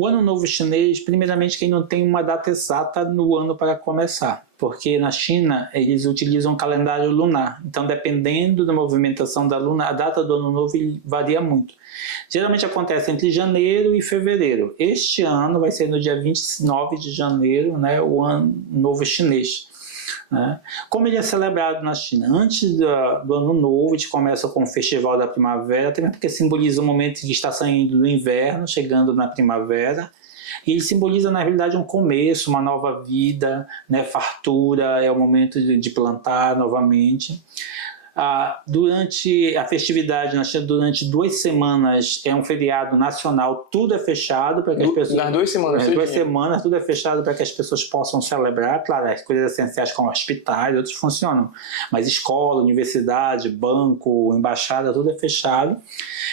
O Ano Novo Chinês, primeiramente, que não tem uma data exata no ano para começar, porque na China eles utilizam um calendário lunar, então dependendo da movimentação da luna, a data do Ano Novo varia muito. Geralmente acontece entre janeiro e fevereiro. Este ano vai ser no dia 29 de janeiro, né, o Ano Novo Chinês. Né? Como ele é celebrado na China? Antes do Ano Novo, a gente começa com o Festival da Primavera, também porque simboliza o momento que está saindo do inverno, chegando na primavera. E ele simboliza, na realidade, um começo, uma nova vida, né? Fartura, é o momento de plantar novamente. Durante a festividade na China, durante 2 semanas, é um feriado nacional, tudo é fechado para que as pessoas... Nas 2 semanas? 2 semanas, tudo é fechado para que as pessoas possam celebrar. Claro, as coisas essenciais como hospitais, outros funcionam, mas escola, universidade, banco, embaixada, tudo é fechado.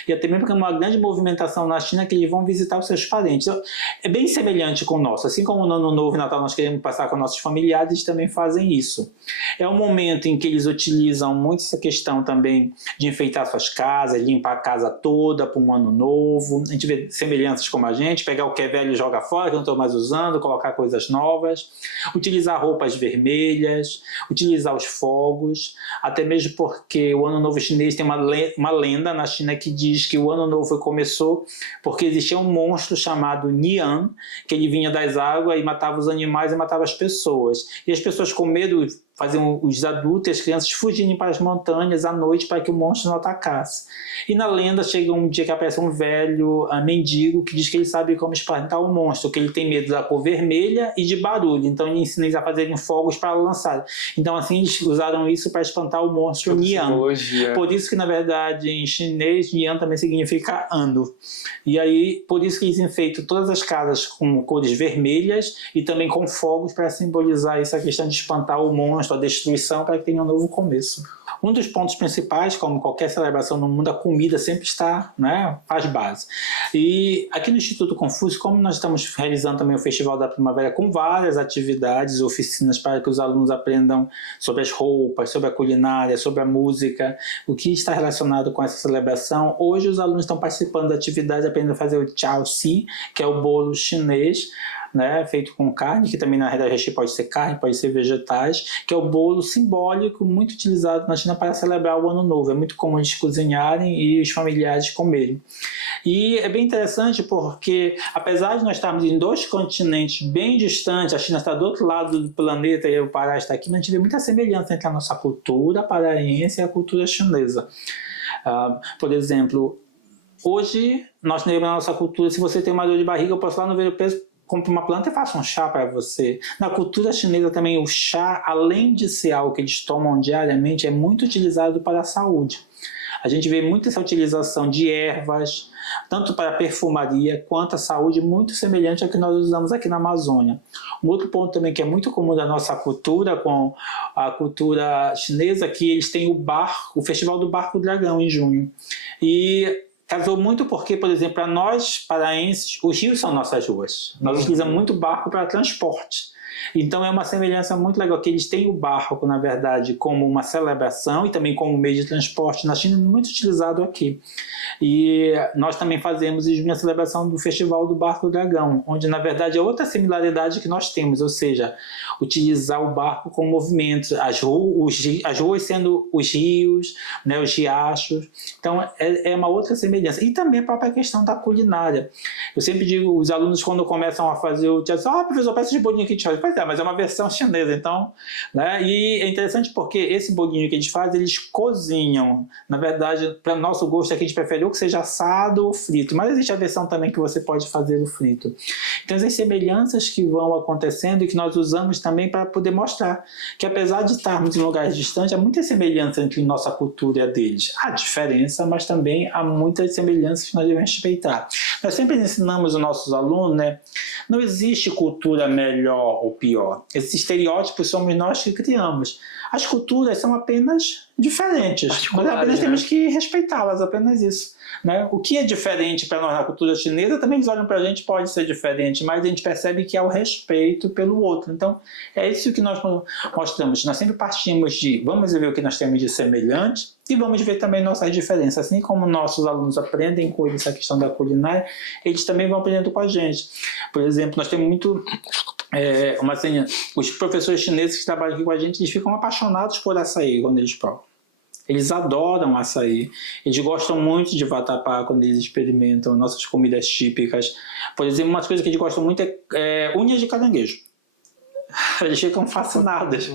E até mesmo porque é uma grande movimentação na China que eles vão visitar os seus parentes. Então, é bem semelhante com o nosso. Assim como no Ano Novo e Natal nós queremos passar com nossos familiares, eles também fazem isso. É um momento em que eles utilizam muito essa questão também de enfeitar suas casas, limpar a casa toda para um ano novo. A gente vê semelhanças como a gente, pegar o que é velho e jogar fora, que eu não estou mais usando, colocar coisas novas, utilizar roupas vermelhas, utilizar os fogos, até mesmo porque o Ano Novo Chinês tem uma lenda na China que diz que o Ano Novo começou porque existia um monstro chamado Nian, que ele vinha das águas e matava os animais e matava as pessoas. E as pessoas com medo faziam os adultos e as crianças fugirem para as montanhas à noite para que o monstro não atacasse. E na lenda chega um dia que aparece um velho mendigo que diz que ele sabe como espantar o monstro, que ele tem medo da cor vermelha e de barulho, então ele ensina eles a fazerem fogos para lançar. Então assim eles usaram isso para espantar o monstro Nian. Por isso que na verdade em chinês Nian também significa ano. E aí por isso que eles enfeitam todas as casas com cores vermelhas e também com fogos para simbolizar essa questão de espantar o monstro, a destruição, para que tenha um novo começo. Um dos pontos principais, como qualquer celebração no mundo, a comida sempre está, né, faz base. E aqui no Instituto Confúcio, como nós estamos realizando também o Festival da Primavera com várias atividades, oficinas para que os alunos aprendam sobre as roupas, sobre a culinária, sobre a música, o que está relacionado com essa celebração. Hoje os alunos estão participando da atividade aprendendo a fazer o Chao Si, que é o bolo chinês, né, feito com carne, que também na realidade pode ser carne, pode ser vegetais, que é o bolo simbólico muito utilizado na China para celebrar o Ano Novo. É muito comum eles cozinharem e os familiares comerem. E é bem interessante porque, apesar de nós estarmos em 2 continentes bem distantes, a China está do outro lado do planeta e o Pará está aqui, mas a gente vê muita semelhança entre a nossa cultura paraense e a cultura chinesa. Por exemplo, hoje nós temos na nossa cultura, se você tem uma dor de barriga, eu posso lá no Ver o Peso, compre uma planta e faça um chá para você. Na cultura chinesa também o chá, além de ser algo que eles tomam diariamente, é muito utilizado para a saúde. A gente vê muito essa utilização de ervas, tanto para a perfumaria quanto a saúde, muito semelhante ao que nós usamos aqui na Amazônia. Um outro ponto também que é muito comum da nossa cultura, com a cultura chinesa, que eles têm o Festival do Barco Dragão em junho. E casou muito porque, por exemplo, para nós paraenses, os rios são nossas ruas. Nós utilizamos muito barco para transporte. Então é uma semelhança muito legal que eles têm o barco, na verdade, como uma celebração e também como meio de transporte na China, muito utilizado aqui. E nós também fazemos a celebração do Festival do Barco Dragão, onde na verdade é outra similaridade que nós temos, ou seja, utilizar o barco com movimentos, as ruas sendo os rios, né, os riachos. Então é uma outra semelhança. E também a própria questão da culinária. Eu sempre digo, os alunos quando começam a fazer o teatro, professor, peça de bolinho que a gente faz. Pois é, mas é uma versão chinesa, então, né? E é interessante porque esse bolinho que a gente faz, eles cozinham. Na verdade, para o nosso gosto aqui, a gente prefere ou que seja assado ou frito, mas existe a versão também que você pode fazer o frito. Então, essas semelhanças que vão acontecendo e que nós usamos também para poder mostrar que, apesar de estarmos em lugares distantes, há muita semelhança entre nossa cultura e a deles. Há diferença, mas também há muitas semelhanças que nós devemos respeitar. Nós sempre ensinamos os nossos alunos, né? Não existe cultura melhor ou pior. Esses estereótipos somos nós que criamos. As culturas são apenas diferentes. Nós apenas temos que respeitá-las, apenas isso. Né? O que é diferente para nós na cultura chinesa, também eles olham para a gente, pode ser diferente, mas a gente percebe que há o respeito pelo outro. Então, é isso que nós mostramos. Nós sempre partimos de, vamos ver o que nós temos de semelhante, e vamos ver também nossas diferenças. Assim como nossos alunos aprendem com essa questão da culinária, eles também vão aprendendo com a gente. Por exemplo, nós temos muito... os professores chineses que trabalham aqui com a gente, eles ficam apaixonados por açaí quando eles provam. Eles adoram açaí, eles gostam muito de vatapá quando eles experimentam nossas comidas típicas. Por exemplo, uma coisa que eles gostam muito é unhas de caranguejo. Eles ficam fascinados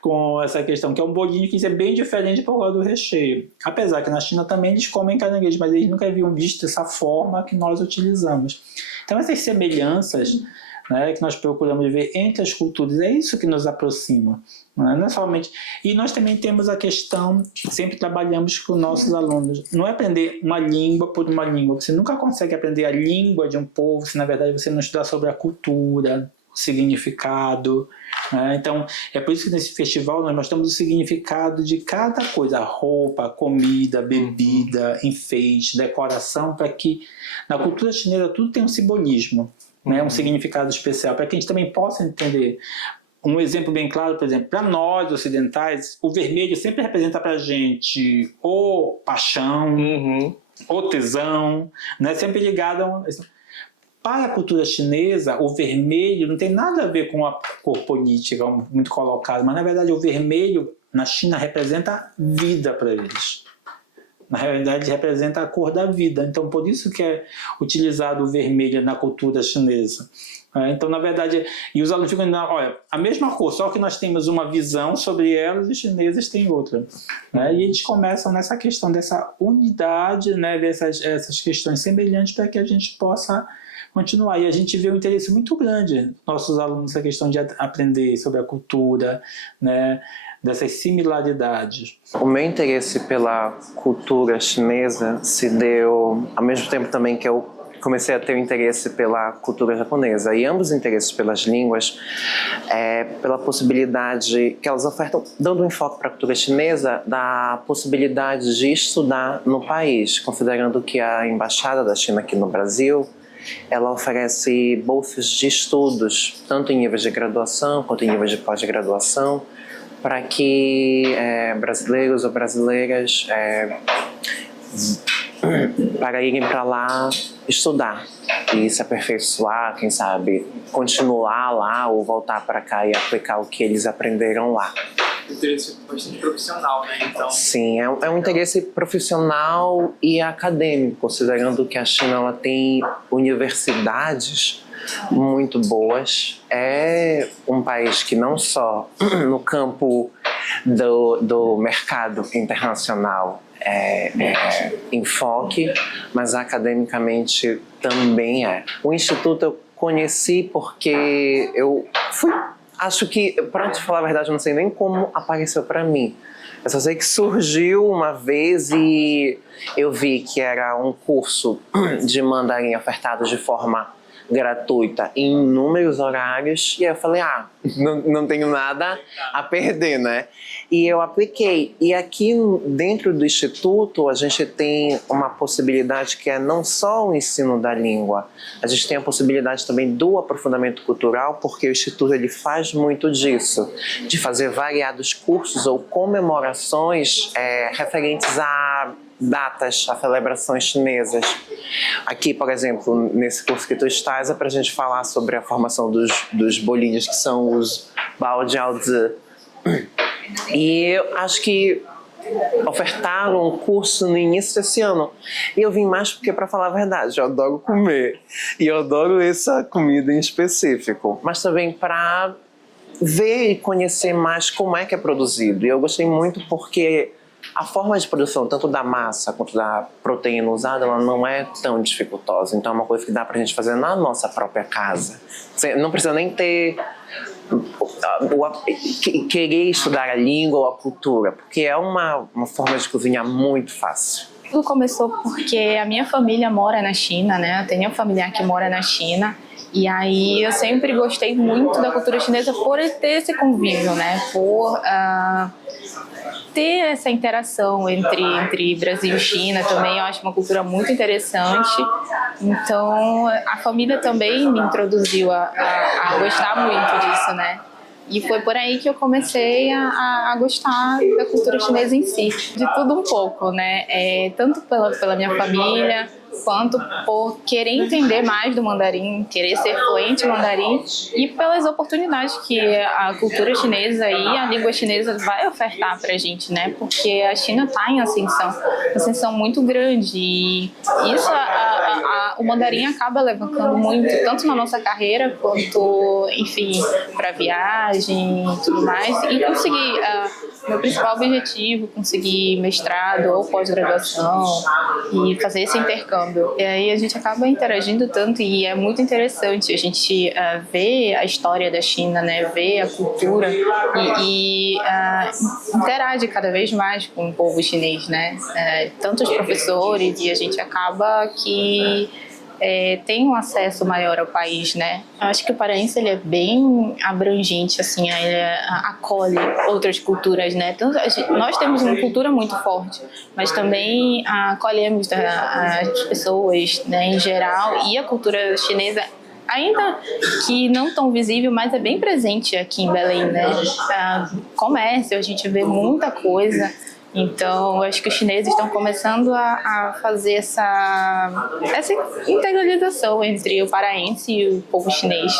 com essa questão, que é um bolinho que é bem diferente por causa do recheio. Apesar que na China também eles comem caranguejo, mas eles nunca haviam visto essa forma que nós utilizamos. Então essas semelhanças, né, que nós procuramos ver entre as culturas, é isso que nos aproxima. Não é somente... E nós também temos a questão, sempre trabalhamos com nossos alunos, não é aprender uma língua por uma língua. Você nunca consegue aprender a língua de um povo se na verdade você não estudar sobre a cultura, significado, né? Então é por isso que nesse festival nós mostramos o significado de cada coisa, roupa, comida, bebida, enfeite, decoração, para que na cultura chinesa tudo tem um simbolismo, né? Um significado especial, para que a gente também possa entender. Um exemplo bem claro, por exemplo, para nós ocidentais, o vermelho sempre representa para a gente ou paixão, ou tesão, né? Sempre ligado a Para a cultura chinesa, o vermelho não tem nada a ver com a cor política, muito colocado, mas na verdade o vermelho na China representa vida para eles. Na realidade representa a cor da vida, então por isso que é utilizado o vermelho na cultura chinesa. Então na verdade, e os alunos ficam dizendo, olha, a mesma cor, só que nós temos uma visão sobre elas e os chineses têm outra. Né? E eles começam nessa questão dessa unidade, né, ver essas questões semelhantes para que a gente possa continuar. E a gente vê um interesse muito grande nos nossos alunos nessa questão de aprender sobre a cultura, né, dessas similaridades. O meu interesse pela cultura chinesa se deu ao mesmo tempo também que eu comecei a ter um interesse pela cultura japonesa, e ambos interesses pelas línguas, pela possibilidade que elas ofertam, dando um enfoque para a cultura chinesa, da possibilidade de estudar no país, considerando que a Embaixada da China aqui no Brasil, ela oferece bolsas de estudos, tanto em níveis de graduação quanto em níveis de pós-graduação, para que brasileiros ou brasileiras para irem para lá estudar e se aperfeiçoar, quem sabe continuar lá ou voltar para cá e aplicar o que eles aprenderam lá. Interesse bastante profissional, né? Então... Sim, é um interesse profissional e acadêmico, considerando que a China ela tem universidades muito boas. É um país que não só no campo do mercado internacional enfoque, mas academicamente também é. O Instituto eu conheci porque eu fui... Acho que, para te falar a verdade, eu não sei nem como apareceu para mim. Eu só sei que surgiu uma vez e eu vi que era um curso de mandarim ofertado de forma gratuita em inúmeros horários, e aí eu falei, não tenho nada a perder, né? E eu apliquei. E aqui dentro do Instituto a gente tem uma possibilidade que é não só o ensino da língua, a gente tem a possibilidade também do aprofundamento cultural, porque o Instituto ele faz muito disso, de fazer variados cursos ou comemorações referentes a datas, a celebrações chinesas. Aqui, por exemplo, nesse curso que tu estás, é para a gente falar sobre a formação dos bolinhos, que são os bao jiao zi. E eu acho que ofertaram um curso no início desse ano. E eu vim mais porque, para falar a verdade, eu adoro comer. E eu adoro essa comida em específico. Mas também para ver e conhecer mais como é que é produzido. E eu gostei muito porque a forma de produção, tanto da massa quanto da proteína usada, ela não é tão dificultosa. Então é uma coisa que dá pra gente fazer na nossa própria casa. Você não precisa nem ter querer estudar a língua ou a cultura, porque é uma forma de cozinhar muito fácil. Tudo começou porque a minha família mora na China, né? Eu tenho um familiar que mora na China. E aí eu sempre gostei muito da cultura chinesa por ter esse convívio, né? Por ter essa interação entre Brasil e China também. Eu acho uma cultura muito interessante. Então a família também me introduziu a gostar muito disso, né? E foi por aí que eu comecei a gostar da cultura chinesa em si. De tudo um pouco, né? Tanto pela minha família, quanto por querer entender mais do mandarim, querer ser fluente em mandarim e pelas oportunidades que a cultura chinesa e a língua chinesa vai ofertar pra gente, né? Porque a China está em ascensão muito grande e isso o mandarim acaba levantando muito, tanto na nossa carreira quanto, enfim, para viagem e tudo mais. E conseguir, meu principal objetivo, conseguir mestrado ou pós-graduação e fazer esse intercâmbio. E aí a gente acaba interagindo tanto e é muito interessante a gente ver a história da China, né? Ver a cultura e interage cada vez mais com o povo chinês, né? Tanto os professores e a gente acaba que tem um acesso maior ao país, né? Eu acho que o paraense ele é bem abrangente, assim, ele acolhe outras culturas, né? Nós temos uma cultura muito forte, mas também acolhemos as pessoas, né, em geral, e a cultura chinesa, ainda que não tão visível, mas é bem presente aqui em Belém, né? Comércio, a gente vê muita coisa. Então, eu acho que os chineses estão começando a fazer essa integralização entre o paraense e o povo chinês.